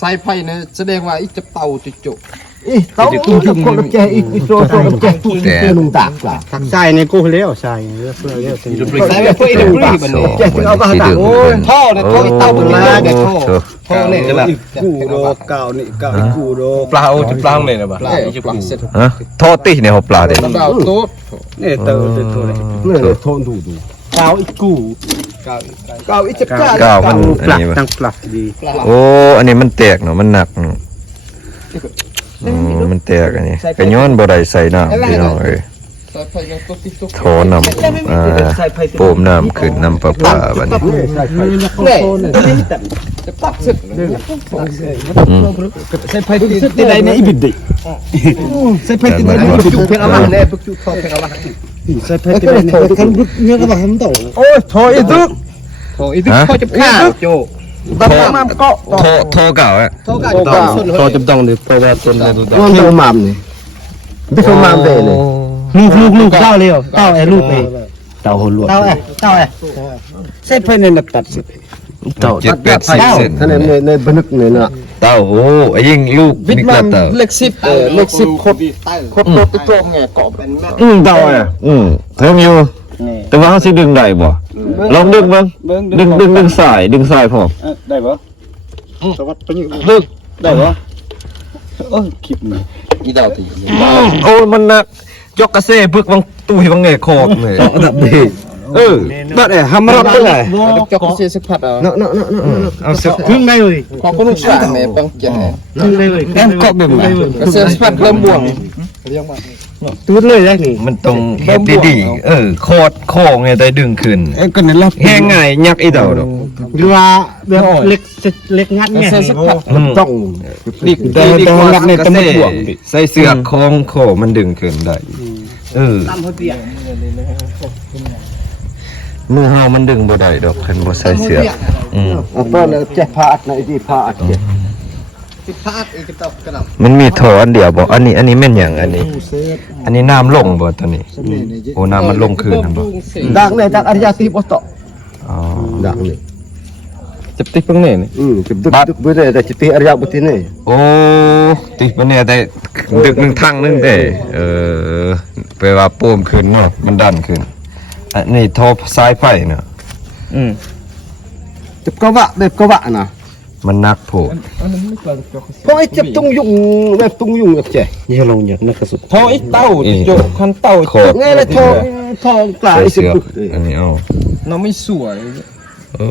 สายไผ่เนี่ยแสดงว่าอีจะเต่าจะจุอีเต้าตุ้งจุ่มคนละแจอีอีโตโตละแจตุ้งเตนุ่งตากล่ะผักใส่ในกูเลี้ยวใส่เลือกเลือกเลือกถึงสายไผ่เนี่ยรีบเนี่ยแจเอาบ้าตากโอ้ยท่อเนี่ยท่ออีเต่าเป็นเรื่องเนี่ยท่อท่อเนี่ยจะแบบกูโดเก่านี่เก่ากูโดปลาโอ้จะปลาเลยนะปลาปลาปลาเสร็จฮะโทษติเนี่ยเขาปลาเด็ปลาโต๊ดนี่เตอเตอตัวเลยเนี่ยโทนดูดูเก่าอีกู เก้าอีจะกล้าก้าวมันปอันกนี้วะตั้งปลักดีโอ้อันนี้มันแตกเนาะมันหนักเนาะอืมมันแตกอันนี้กระย้อนบ่ได้ใส่น้ำพี่น้องเอ้ยโถน้ำอ่าโปมน้ำขึ้นน้ำประปาบัดนี้เนี่ยจะปักเสร็จอืมใส่ไผ่ที่ใดในอีบิดดิใส่ไผ่ที่ใดในอีบิดจุเพียงอะไรเนี่ยปุ๊กจุท่อเพียงอะไร ใส่ไผ่ที่ใดในคันบึกเงี้ยก็แบบทำต่อโอ้ยถอยตึกโถอีตุ๊กท่อจะฆ่าโจตามมาเกาะโทโทเก่าอะท่อกาจะต้องสุดเลยโตจะต้องเลยเพราะว่าต้นเลยตัวว่ามันมามนี่ไม่ชมมามเด้เลยลูกลูกลูกเต้าเร็วเต้าไอ้ลูกไอ้เต้าหัวลวดเต้าไอ้เต้าไอ้ใส่ไผ่ในนักตัดสิ เต้าเจ็ดแปดสิบเซนท่านในในบนึกเนี่ยนะเต้าโอ้ไอ้ยิ่งลูกวิทนี่ย์กมัระนเต้าเล็กสิบเออเล็กสิบคดคดคดตัวไงเกาะเป็นแม่อืมเต้าอะอืมเทิงอยู่แต่ว่าเขาสิดึงได้บ่ลองดึงเบิ่งดึงดึงดึงสายดึงสายพอได้ปะสวัสดีดึงได้ปะเออคลิปนี้อีดาวตีโอ้ยมันหนักยกกระเซ่พึกบางตุ้ยบางแง่คอกเลยดับดี เออได้เลยทำมารับได้เลยจอกเสียสักพัดเอาเนาะเนาะเนาะเนาะเอาสักครึ่งได้เลยขอคนลูกสาวแม่ปังแก่ครึ่งได้เลยแอมเกาะแบบไหนก็เสียสักพัดเริ่มบ่วงตูดเลยได้นี่มันต้องเฮ็ดดีๆเออโคตรโค้งไงได้ดึงขึ้นเอ้ก็นั่นแหละแห้งง่ายยักอีเดาดอกหรือว่าแบบเล็กเล็กงัดไงเสียสักพัดอืมต้องดีแต่แต่งัดในตะมุห่วงใส่เสื้อคล้องโคมันดึงขึ้นได้เออตามเขาเตียง มือเฮามันดึงบ่ได้ดอกคันบ่ใส่เสื้ออืมเอาเปิ้ลเลยแจพาอัดในที่พาอัดเจ็บสิพาดอีกตอกกระดับมันมีโถอันเดียวบ่อันนี้อันนี้แม่นหยังอันนี้ อันนี้น้ำลงบ่ตัวนี้ โอ้น้ำมันลงคืนนั่นบ่ดังเลยจากอริยติบอตอ๋อดังเลยจะติ๊กตรงนี้นี่อืมจะดึกดึกไปเลยแต่จิตอริยบุตรนี่โอ้ติดมันเนี่ยได้ดึกหนึ่งทางหนึงเด้เออไปว่าโป้มขึ้นเนาะมันดันขึ้น อันนี้ทอสายไฟเนาะอืมจะกวะแบบกวะนะมันนักโผเพราะไอ้เจ็บตุ้งยุ่งแบบตุ้งยุ่งแบบเจ๊นี่ลงจากนักกระสุนโตไอ้เต้าโจคันเต้าโคตรไงเลยทองทองปลาใส่ไอ้สิเสื้อบุกอันนี้เอาน้องไม่สวยโอ้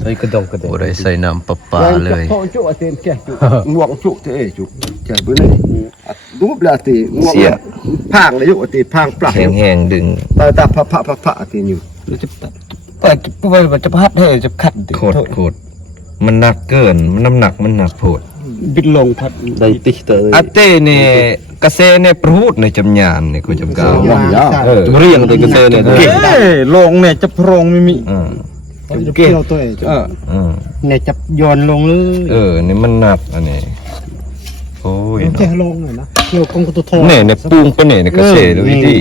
ใส่กระดงกระดงบ่ได้ใส่น้ำประปาเลยทองจุเต็มแก่จุงวงจุเตะจุแก่บุนี่ดูปลาตีงวง พางเลยจุตีพางปลาแห้งๆดึงตาตาพะพะพะพะตีอยู่แต่ไปจะพัดให้จะขัดโคตรโคตรมันหนักเกิน มันน้ำหนักมันหนักโพดบิดลงพัดได้ติ๊กเตอร์อาเต้เนี่ยกระเซเนี่ยพรูดในจำยานเนี่ยกูจำกาวย่อมย่อเออเรียงแต่กระเซเนี่ยเอ้ลงเนี่ยจะโพรงไม่มีอืมเกี่ยวตัวเองเอออืมเนี่ยจะย้อนลงเลยเออนี่มันหนักอันนี้โอ้ยจะลงหน่อยนะ เกี่ยวกงกระตุทองเนี่ยเนี่ยปุ้งไปเนี่ยเนี่ยกระเซดูดิ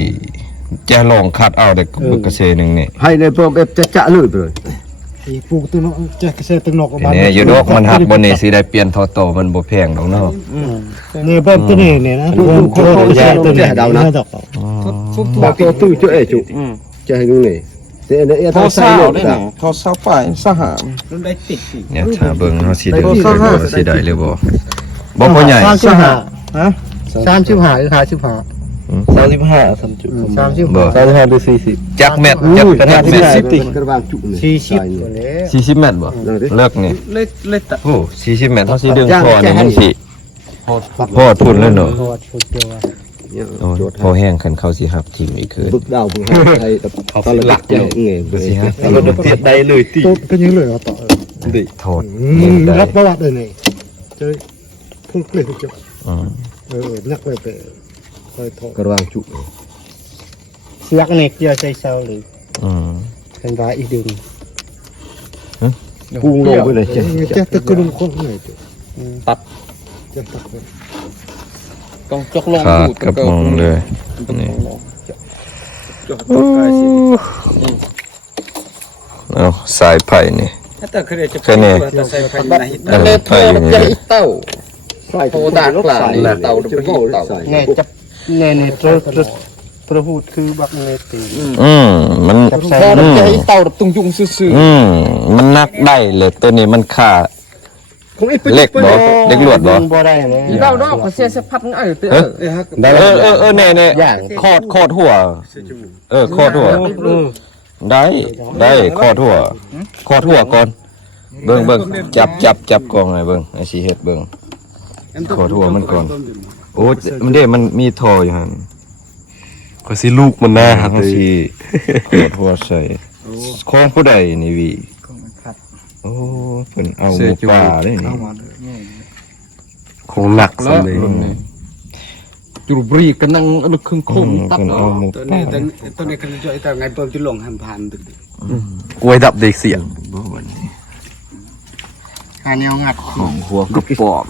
จะลองคัดเอาแต่กระเซหนึ่งเนี่ยให้ในพวกแบบจะจะเลยไปเลยปลูกตัวนกจะเกษตรตัวนกเนี่ยอยู่ดอกมันหักบนนี่สิได้เปลี่ยนทอโตมันบ่แพงดอกเนาะเนี่แบบตัวนี้เนี่ยนะโคตรใหญ่ตัวนี้ดาวนะบอกตัวตู้จุเอจุจะให้ดูนี่เดี๋ยวเนี่ยโทต้องรใส่สาวโลกได้นะนี่โทรสาไปสหามเนี่ยถ้าเบิ่งเฮาสิได้หรือบ่สิได้หรือบ่บ่พ่อใหญ่สามสิบห้าฮะ สามสิบห้าหรือห้าสิบห้าสามสิบห้าสามจุดสามสิบบ่สามสิบห้าหรือสี่สิบจักแมตจักแมตสิสิบติกระบางจุนี่สี่สิบ40เมตรบ่เลิกนี่เล็กเล็กตะโอ้40เมตรเฮาสิดึงคอนี่มันสิพอดพุ่นแล้วเนาะพอชุดเดียวโอ้ยพอแห้งคันเขาสิหับทิ้งอีกคืนบึกดาวบึกไทยตอนหลักเนี่ยเงี้ยสิฮะเราเทียบได้เลยตีตุ๊ดก็ยังเหลือต่อโทษได้รับประวัติเลยนี่เจอพูดเลยทุกจุดอืม เออนักเลยไปคอยทอกระบางจุเสียกเนี่ยเกี่ยวใจเศร้าหรืออืมเป็นร้าอีดึงพุงลงไปเลยเจ๊จะตะกรุมคนไหนจุตัดจะตะกรุมต้องจกลงขาดดูดกับมองเลยนี่เอาสายไผ่นี่แต่เคยจะแค่นี้แต่ใส่ไฟในนั่นเลยโทรจะอีเต้า ใส่โทรด่ากลางนี่เต่าดำเต่าแน่จับแน่นี่ตัวตัวตัวพูดคือบักเนตีอืมมันโทรจะอีเต่าตุงยุงซื่ออืมมันนักได้เลยตัวนี้มันค่าของไอ้เล็กบ่เล็กลวดบ่ บ่ได้เลยๆอีเต่าดอกเขาเสียสะพัดง่ายเตื้อเออเออเออเน่เน่คอดคอดหัว เออคอดหัว ได้ได้คอดหัวคอดหัวก่อน เบิ่งเบิ่งจับจับจับกองไงเบิ่งไอ้สิเฮ็ดเบิ่ง คอดหัวมันก่อน โอ้มันเด้มันมีทออยู่หั่นก็สิลูกมันหน้าหักเฮาเลยสิคอดหัวใส่ของผู้ใดนี่วิโอ้เพิ่นเอาหมูป่าเด้นี่คงหนักสำเลยจุบรีกันนั่งลึกครึ่งคอืมมตัดเพิ่นเอาหมูตัวป่านี้ตัวตัวนี้กันจะไอ้ตัวไงตัวจะลงหันผ่านตึกกล้วยดับเด็กเสียงบ่วันนี้หาแนวงัดของหัวกระป๋อม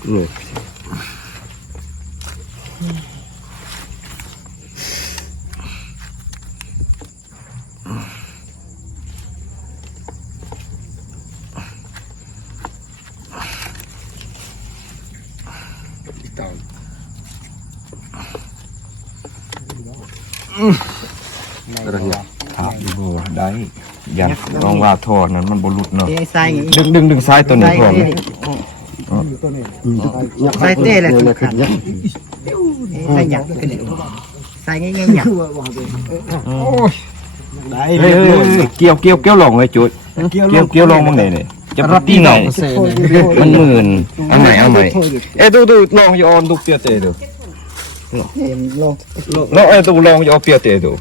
ครับบ่ได้ยันลองว่าท่อนั้นมันบ่หลุดเนาะใส่ดึงดึงดึงซ้ายตัวนี้พร้อมใส่เต้เลยขัด ใส่หยักกันใส่ง่ายๆหยักได้เฮ้ยเฮ้ยเฮ้ยเกี่ยวเกี่ยวเกี่ยวลองเลยจุดเกี่ยวเกี่ยวลองมึงไหนนี่จะรับที่ไหนมันหมื่นเอาใหม่เอาใหม่เอ้ยดูดูลองอย่าออนดูเปียเตดูลองเอ้ยดูลองอย่าเอาเปียเตดู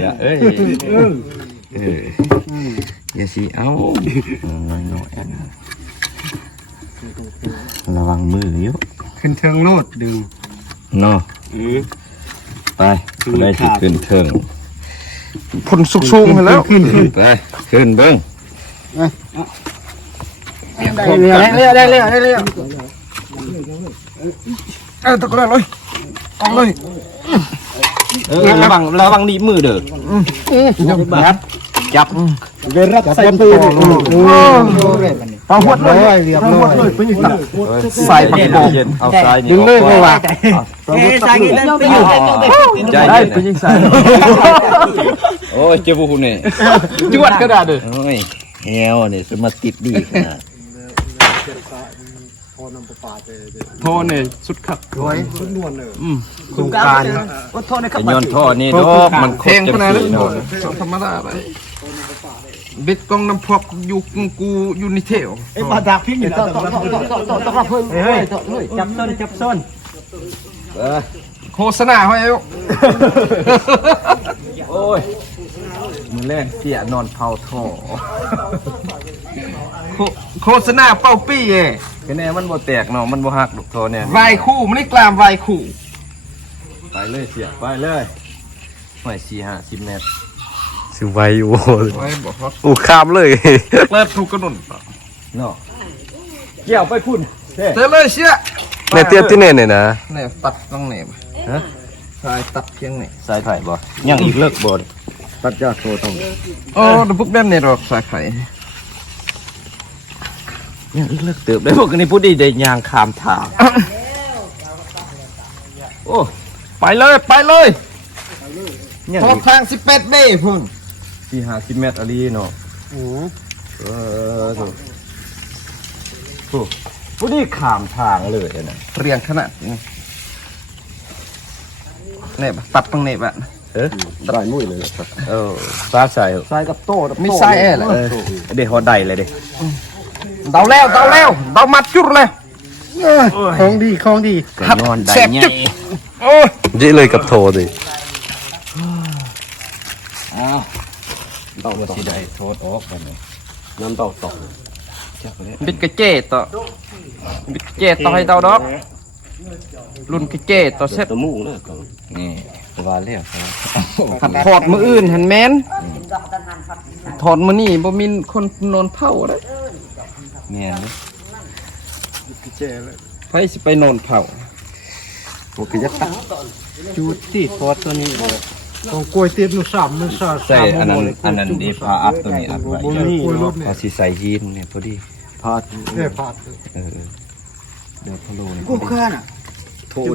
อย่าเอ้ยเอออย่าสิเอาน้อยน้อยระวังมืออยู่ ขึ้นเทิงโลดดึงเนาะไปได้สิขึ้นเทิงผลสุกสูงไปแล้วขึ้นขึ้นไปขึ้นเบิ้งได้เรื่อยได้เรื่อยได้เรื่อยเออตะกร้าเลยออกเลยเออระวังระวังหนีบมือเด้อจับจับเวรักใส่ปืนโอ้ ปาหัวเลยเรียบร้อยใส่ปักโบเอาซ้ายนี่ดึงเลยว่าใจเย็นได้ไปยิงใส่โอ้ยเจ้าพวกนี่จวดกระดาษเลยโอ้ยเหี้ยวนี่สมาติดดีขนาดโทรเนี่ยสุดขัดโครงการแต่ย้อนท่อนี่ดอกมันเพโคลตงรขนาดจันั้งนสีเนาะธรรมดาไป เบ็ดกองน้ำพอกอยู่กูอยู่ในเทวไอ้ปลาดักพิ้งอยู่ต่อต่อต่อต่อต่อต่อเพิ่มเฮ้ยจับต้นจับส้นโฆษณาให้เอาโอ้ยมือแรกเสียนอนเผาท่อโฆโฆษณาเป้าปี้เอ้คะแนนมันบ่แตกเนาะมันบ่หักดอกท่อเนี่ยวายคู่มันนี่กลามวายคู่ ไปเลยเสียไปเลยไม่สี่ห้าสิบเมตร สิไวโอ้ไว้บอกว่าอูข้ามเลยเปิดถูกกระหนุนเนาะเกี่ยวไปพุ่นเตะเลยเชี่ยในเตี้ยที่เน่เนี่ยนะเนี่ยตัดต้องเหนมฮะสายตัดเพียงไหนสายไผ่บ่ยังอีกเลิกบ่ตัดยาโทต้องโอ้เดี๋ยวพวกแบบนี้หรอกสายไข่ยังอีกเลิกเติบได้พวกนี้พูดดีได้ยางขามทางโอ้ไปเลยไปเลยยังทออีดกทางสิบแปดเบ้พุ่น สี่ห้าสิบเมตรอะไรเนาะเออถูกถูกพูดดีขามทางเลยอะนะเรียงขนาดนี้เนี่ยตัดตรงนี้แบบเออได้มุ้ยเลยครับเออซาใส่ใส่กับโต้ไม่ใช่แอ่เลยเดี๋ยวเขาได้เลยเด้เดาแล้วเดาแล้วเดามัดจุดเลยของดีของดีก็นอนได้แซ่บไงจึ๊กโอ้ยเยอะเลยกับโทดิ ต้องสิได้โทษออกกันเลยน้ำเต่าตกบิดกระเจต่อบิดกระเจต่อให้เดาดอก รุ่นกระเจต่อเซ็ตตะมุ่งเลยนี่ว่าแล้วหัดถอดมืออื่นหันแมนถอดมือนี่บ่มีคนนอนเผาเลยแม่นไผสิไปนอนเผาโอเคยัดตักจูดที่ฟอตัวนี้ ของกล้วยเตี้ยนสามมันสาใส่อันนั้นอันนั้นดีพาอัดตัวนี้อัดไว้บ่มีกล้วยรถพอสิใส่ยีนเนี่ยพอดีพาดเนี่ยผาดเออเดี๋ยวพะโล้กูข้าน่ะโทษ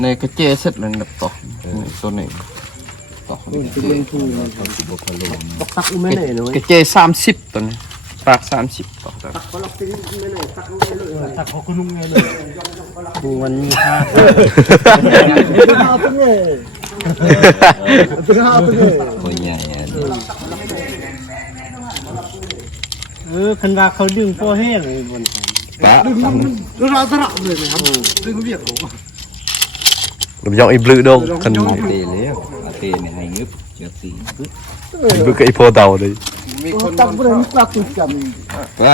ในกระเจเสร็จแล้วนะต่อตัวนี้ต่อตักไม่ได้เลยกระเจสามสิบตัวนี้ปากสามสิบต่อตัวตักเขาคุณนุ่งไงเลย กูวันนี้ค่า ตัวใหญ่อันนี้เออคันว่าเขาดึงพอแห้งเลยบนปะเราสระเลยนะครับดึงเวียกผมลำยองอีบลือดงคันเตะแล้วอาเตะเนี่ยให้งึบเดี๋ยวตีงึบอีบลือกับอีโพเดาเลยตักไม่ได้ตักจำไป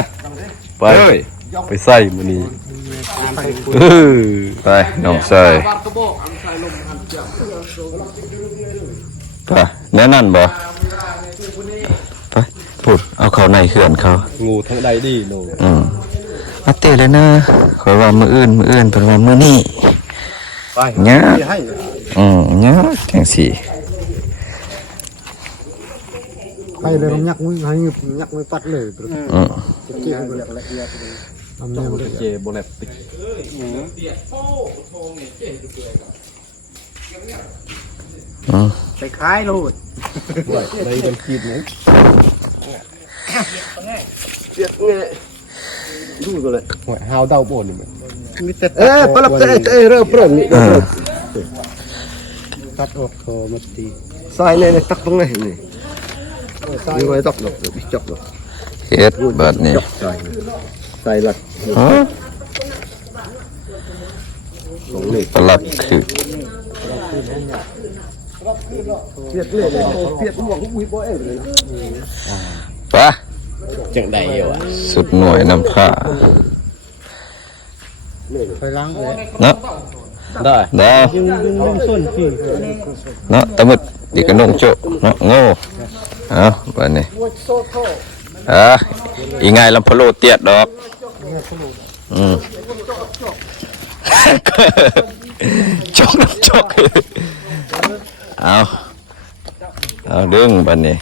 ไปเฮ้ย ไปใส่มันนี่เออไปน้องชายไปแน่นั่นบ่ไปพูดเอาเขาในเขื่อนเขางูทั้งใดดีโนอืมมาเตะเลยนะขอยว่ามืออื่นมืออื่นเป็นว่ามือนี่ไปเนี้ยอืมเนี้ยจังสี่ไปเลยยักมือให้ยักมือปัดเลยอืม เกี่ยวกับละเอียดทำแนวเลยเจโบแลบติอืมไปคล้ายโลดในมันคิดไหนเสียดเนี่ยดูกันเลยหัวหาวเดาโบนี่มันมีแต่เอ๊ะปลับเอ๊ะเอ๊ะเริ่มเริ่มนี่เออตัดออกคอมาตีใส่เลยตักตรงไหนนี่ยังไงตักหรอกไม่จับหรอกเฮ็ดเบิดนี่ ใส่ใส่หลักฮะตรงนี้ปลัดคือเปียกเลยเปียกหมวกอุ้ยบ่เอ้เลยนะไปจังใดอยู่อะสุดหน่วยน้ำผ้าไปล้างเลยเนาะได้ดาวยังยังยังส้นพี่เนาะตะมึดดีกระนงโจเนาะโง่เอาบัดนี้ อะอีไงลำพะโลเตียดดอก อืมจกจกเอาเอาดึงบัดนี้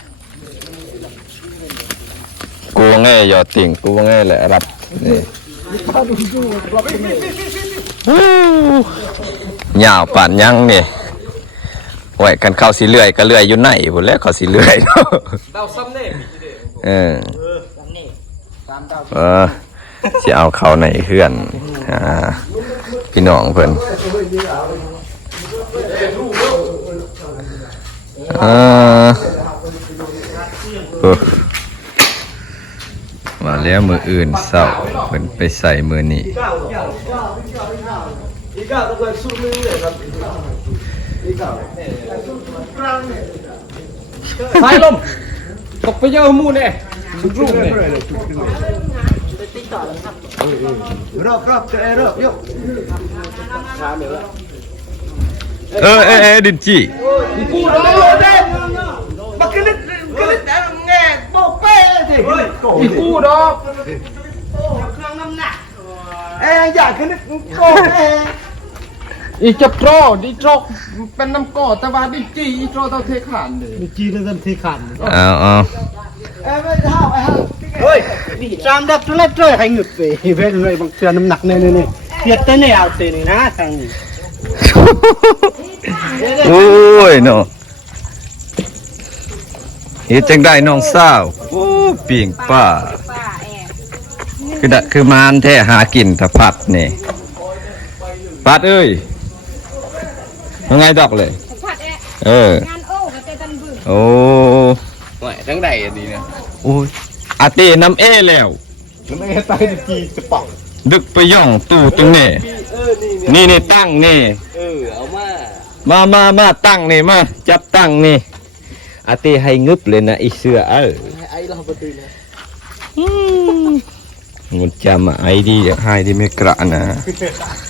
กูง่ายยอดติ่งกูง่ายแหละรับนี่วู้ยาวป่านยังนี่ไว้กันเข้าสิเลื่อยก็เลื่อยอยู่ไหนพุ่นแล้วเขาสิเลื่อยเนาะดาวซ้ำ เนี่ยเออเออสิเอาเขาในเฮือนอ่าพี่น้องเพิ่นอ่าโอ้มาแล้วมืออื่นเศร้าเพิ่นไปใส่มือนี้สายลม ตกไปเยอะมูเนี่ยรูปเนี่ยรอบรอบจะเอรอบยกเออเออเออดินจีกูโดนเลยบักกะลิดกะลิดแต่แง่โบกเป้สิอีกูดอกเอ้ยอยากกะลิดโกเป้ อีจับโตรดิโตรเป็นน้ำก่อแต่ว่าดิจีอีโตรเท่าเทขานเลยมีจีนนั่นที่ขันเอาเอาจามดับทุเรศเลยให้หยุดไปเว้นเลยบางเชือน้ำหนักเนี่ยเนี่ยเทียดแต่เนี่ยเอาเต้นี่นะทางนี้โอ้ยเนาะเฮ็ดจังได้น้องสาวโอ้ปิ่งป้าคือดะคือมานแท้หากินถ้าพัดนี่ปัดเอ้ย ไงดอกเลย ผัดแอบเออ งานโอ้กับเตตันบึ้งโอ้ไหวทั้งใดอันนี้นะโอ้ยอาตีน้ำเอแล้ว แล้วไม่ให้ตายดิจีจะป่องดึกไปย่องตู้ตรงนี้นี่นี่ตั้งนี่ เออเอามามามามาตั้งนี่มา จับตั้งนี่อาตีให้งึบเลยนะไอเสือเออไอ้เราประตูนะงดจำอะไอดีให้ดีไม่กระนะคันง่ายให้ดีไม่กระจำ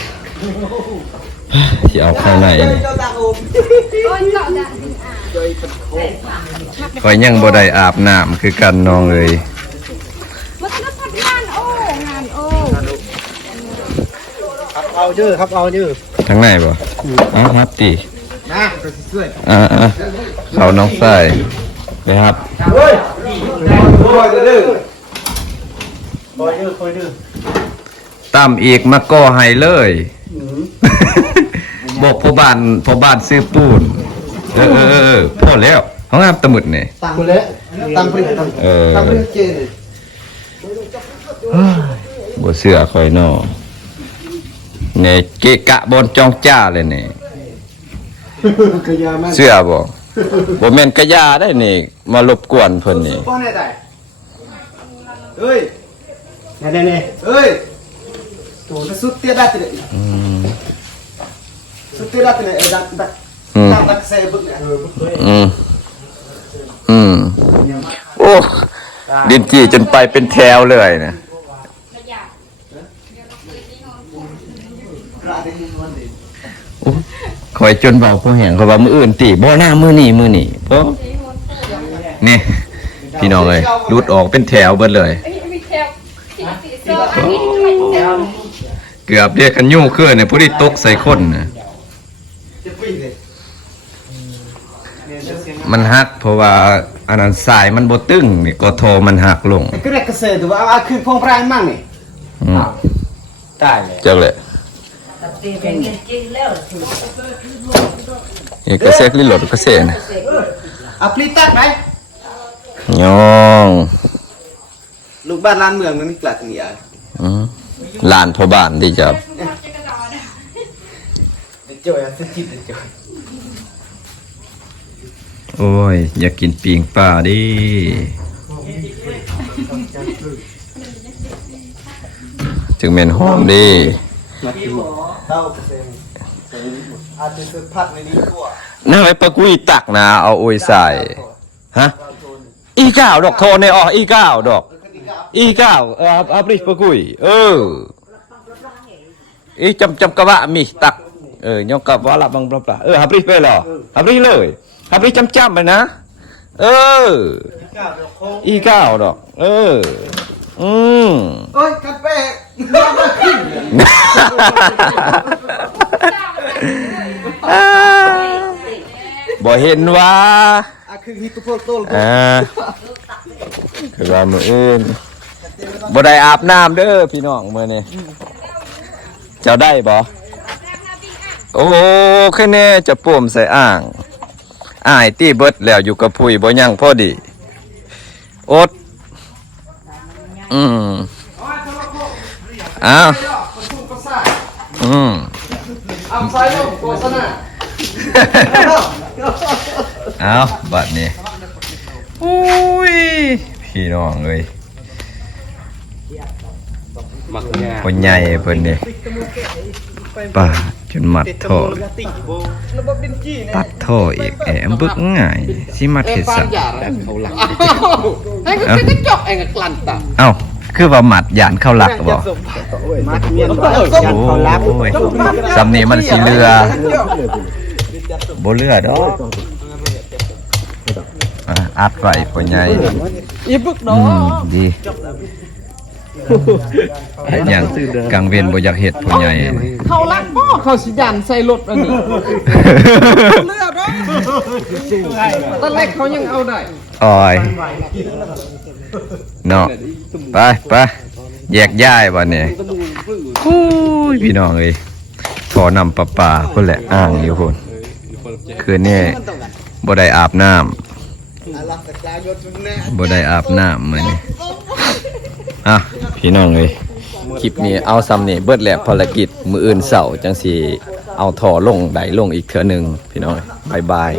ที่นี่ก็ของเก้าละละดีได้เลยพี่ไงกะเตเป้อยู่ติโยนอาเฮเตให้เงบงุนเตาโทที่เอาข้างในนี่โอ้ยเจาะจะอะคอยยังบ่ได้อาบน้ำคือกันน้องเอ้ยมันจะพัดงานโอ้งานโอ้ครับเอาชื่อครับเอาชื่อทางไหนบ่เอ้าครับตินะไปช่วยอ่าอ่าเขาน้องใส่ไปครับคอยดื้อคอยดื้อคอยดื้อ ตามอีกมาก่อให้เลยบอกพ่อบ้านพ่อบ้านซื้อปูนเออเออเออเออพอแล้วห้องน้ำตะหมึดนี่ตังเลยตังปริตังเออตังปริเจเลยบ่เสื้อคอยนอเนี่ยเกะกะบนจองจ้าเลยนี่กระยามันเสื้อบ่บ่แม่นกะยาได้นี่ มารบกวนเพิ่นนี่ป้อนไหนได้เอ้ยนี่นี่นี่เอ้ย ตัวนั้นสุดเตี้ยได้เลยอืมสุดเตี้ยได้เลยดักดักอืมดักดักเซ่บึกเนี่ยอืมอืมโอ้ดินจี้จนไปเป็นแถวเลยนะโอ้คอยจนเบาพอแห้งเขาว่ามืออื่นตีบ่หน้ามือนี่มือนี่เพราะนี่พี่น้องเลยรุดออกเป็นแถวเบิดเลย กือบเรียกกันยุ่งขึ้นเนี่ยผู้ที่ตกใส่คนนะจะปิ้งเลยมันหักเพราะว่าอันนั้นสายมันบ่ตึงนี่ก็โทมันหักลงก็เรียกเกษตรตัวเอาคืนพงปลายมั่งนี่อืมตายเลยจักเลยเอกเสกลิหลดก็เสนะเอาปลีตักไหมยอง ลูกบ้านลานเมืองนั่นนี่กลัดนี่อะ อืมลานพ่อบ้านที่จะเจอสกิดจอโอ้ย อยากกินปิงป่าดิจึงเมนหอมดิเต้าเกษตรอาจจะสืบพัดในนี้ตัวน่าไปปะกุยตักนะ เอาโอยใส่ ฮะ อีก้าวดอกโทนเนี่ยอ๋ออีก้าวดอก อีก้าวเอออับริปะกุยเอออีจำจำกะวะมีตักเออยองกะวะละบังปลาปลาเอออับริไปเหรออับริเลยอับริจำจำไปนะเอออีก้าวดอกเอออืมเอ้ยกันเป้บ่เห็นว่าอาคือฮิตโฟโต้อ่าคือว่ามืออื่น บ่ได้อาบน้ำเด้อพี่น้องมื้อนี้เจ้าได้บ่โอ้แค่แน่จะป่มใส่อ่างอ้ายตีเบิดแล้วอยู่กับพุยบ่ยังพอดีอดอืมอ้าวอืมเอาไฟลงโฆษณาเอาบัดนี้อุ้ยพี่น้องเอ้ย มักง่ายคนใหญ่เพิ่นนี่ป่าดจนมัดท่อตัดท่ออีกแอมบึกง่ายสิมัดเฮ็ดสักเขาหลังไอ้ก็จะจอกไอ้ก็กลั่นตาเอ้าคือว่าหมัดยานเข้าหลักบ่มัดเมียนโอ้ยสำนี้มันสิเรือบ่เรือดอกอะอัดไว้พ่อใหญ่อีบึกอืมดี เฮ็ดหยังกลางเวรบ่อยากเฮ็ดพ่อใหญ่ เขาลักบ่เขาสิยันใส่รถอันนี้เลือดเนาะตอนแรกเขายังเอาได้ออยเนาะไปไปแยกย้ายวันนี้อุ้ยพี่น้องเอ้ยขอนำปลาปลาเพิ่นแหละอ้างอยู่คนคืนนี้บ่ได้อาบน้ำบ่ได้อาบน้ำมื้อนี้อะ พี่น้องเลยคลิปนี้เอาซ้ำนี่เบิดแหลกภารกิจมืออื่นเสาร์จังสีเอาถอลงไดลงอีกเถื่อหนึ่งพี่น้องเอ้ยบายบาย